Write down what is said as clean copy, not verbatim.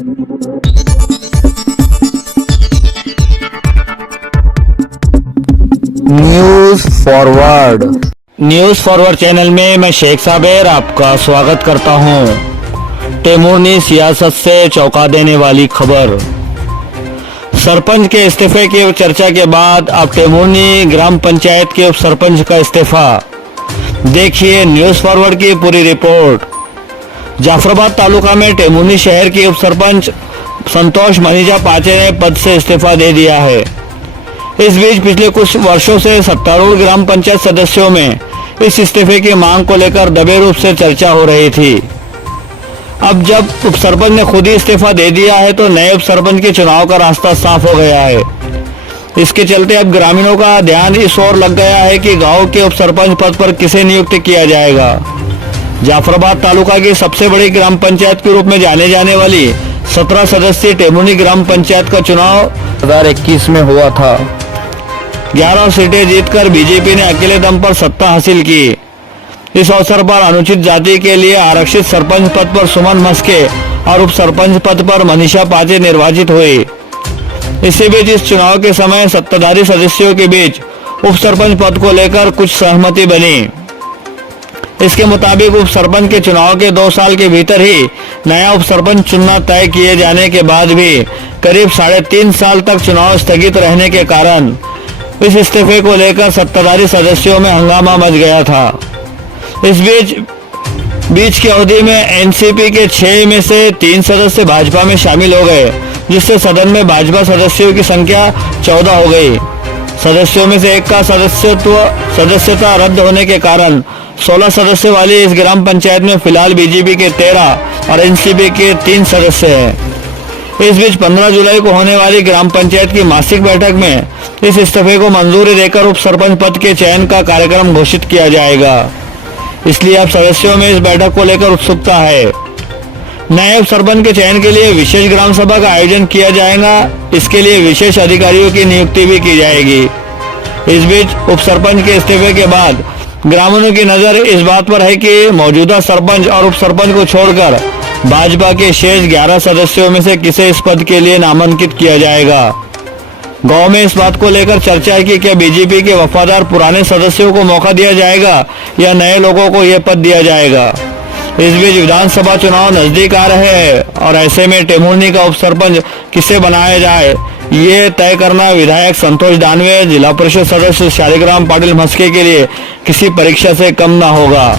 News forward channel में मैं शेख साबिर आपका स्वागत करता हूं। तैमूरनी सियासत से चौंका देने वाली खबर। सरपंच के इस्तीफे की चर्चा के बाद अब तैमूरनी ग्राम पंचायत के उप सरपंच का इस्तीफा। देखिए न्यूज फॉरवर्ड की पूरी रिपोर्ट। जाफराबाद तालुका में तैमूरनी शहर के उप सरपंच संतोष मनीजा पाचे ने पद से इस्तीफा दे दिया है। इस बीच पिछले कुछ वर्षों से सत्तारूढ़ ग्राम पंचायत सदस्यों में इस इस्तीफे की मांग को लेकर दबे रूप से चर्चा हो रही थी। अब जब उप सरपंच ने खुद ही इस्तीफा दे दिया है तो नए उप सरपंच के चुनाव का रास्ता साफ हो गया है। इसके चलते अब ग्रामीणों का ध्यान इस ओर लग गया है कि गांव के उप सरपंच पद पर किसे नियुक्त किया जाएगा। जाफराबाद तालुका की सबसे बड़ी ग्राम पंचायत के रूप में जाने जाने वाली 17 सदस्यीय तैमूरनी ग्राम पंचायत का चुनाव 2021 में हुआ था। 11 सीटें जीतकर बीजेपी ने अकेले दम पर सत्ता हासिल की। इस अवसर पर अनुसूचित जाति के लिए आरक्षित सरपंच पद पर सुमन मस्के और उप सरपंच पद पर मनीषा पाचे निर्वाचित हुई। इसी बीच इस चुनाव के समय सत्ताधारी सदस्यों के बीच उप सरपंच पद को लेकर कुछ सहमति बनी। इसके मुताबिक उप सरपंच के चुनाव के 2 साल के भीतर ही नया उप सरपंच चुनना तय किए जाने के बाद भी करीब 3.5 साल तक चुनाव स्थगित रहने के कारण इस इस्तीफे को लेकर सत्ताधारी सदस्यों में हंगामा मच गया था। इस बीच की अवधि में एनसीपी के 6 में से 3 सदस्य भाजपा में शामिल हो गए, जिससे सदन में भाजपा सदस्यों की संख्या 14 हो गई। सदस्यों में से एक का सदस्यता रद्द होने के कारण 16 सदस्य वाली इस ग्राम पंचायत में फिलहाल बीजेपी के 13 और एनसीपी के 3 सदस्य हैं। इस बीच 15 जुलाई को होने वाली ग्राम पंचायत की मासिक बैठक में इस इस्तीफे को मंजूरी देकर उप सरपंच पद के चयन का कार्यक्रम घोषित किया जाएगा। इसलिए अब सदस्यों में इस बैठक को लेकर उत्सुकता है। नए उप सरपंच के चयन के लिए विशेष ग्राम सभा का आयोजन किया जाएगा। इसके लिए विशेष अधिकारियों की नियुक्ति भी की जाएगी। इस बीच उप सरपंच के इस्तीफे के बाद ग्रामीणों की नजर इस बात पर है कि मौजूदा सरपंच और उप सरपंच को छोड़कर भाजपा के शेष 11 सदस्यों में से किसे इस पद के लिए नामांकित किया जाएगा। गांव में इस बात को लेकर चर्चा है कि क्या बीजेपी के वफादार पुराने सदस्यों को मौका दिया जाएगा या नए लोगों को यह पद दिया जाएगा। इस बीच विधानसभा चुनाव नजदीक आ रहे हैं और ऐसे में तैमूरनी का उप सरपंच किसे बनाया जाए ये तय करना विधायक संतोष दानवे, जिला परिषद सदस्य शालिग्राम पाटिल मस्के के लिए किसी परीक्षा से कम न होगा।